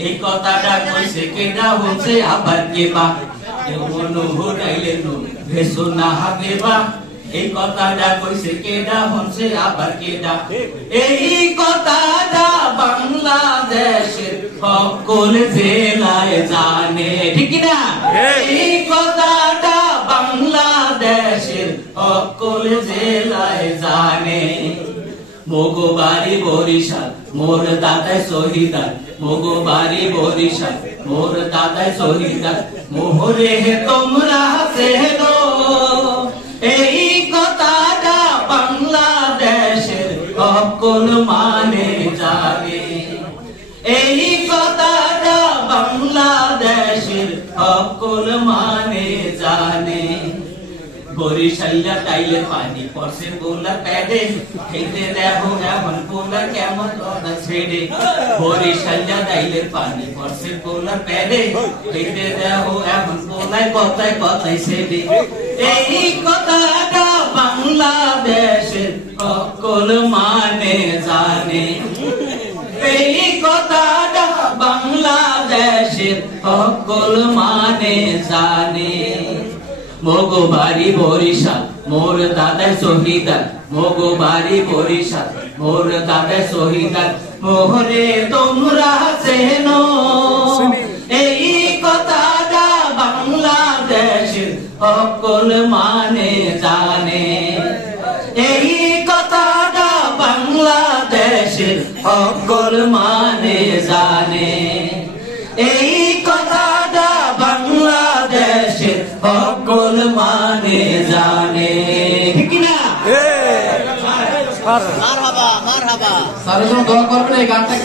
এই কথাটা কইছে কেডা হচ্ছে আবার কেবা মনু হুরাইলে নু ভেসো না হাবেবা এই কথাটা কইছে কেডা হচ্ছে আবার কেডা এই কথাটা বাংলাদেশের সকল জেলায় জানে ঠিক না এই কথাটা বাংলাদেশের সকল জেলায় জানে মোগো বাড়ি বরিশাল মোর দাদাই শহীদার মোগো বাড়ি বরিশাল মোর দাদাই শহীদার মোহরে তোমরা সেনো এই কথাটা বাংলাদেশের সকল মানে জানে এই কথাটা বাংলাদেশের সকল মানে জানে বরিশাইয়া তাইলে পানি পড়ছে পোলা প্যাডে খেতে দেখো এখন পোলা কেমন কথা ছেড়ে বরিশাইয়া তাইলে পানি পড়ছে পোলা প্যাডে খেতে দেখো এখন পোলায় কথায় কথায় ছেড়ে এই কথাটা বাংলাদেশের সকল মানে জানে এই কথাটা বাংলাদেশের সকল মানে জানে মোগো বাড়ি বরিশাল মোর দাদাই শহীদার মোগো বাড়ি বরিশাল মোর দাদাই শহীদার মোহরে তোমরা চেনো এই কথাটা বাংলাদেশের সকল মানে জানে এই কথাটা বাংলাদেশের সকল মানে জানে এই কথাটা বাংলাদেশের সকল মানে জানে ঠিক না মারহাবা মারহাবা সারা দোয়া করবেন এই গানটা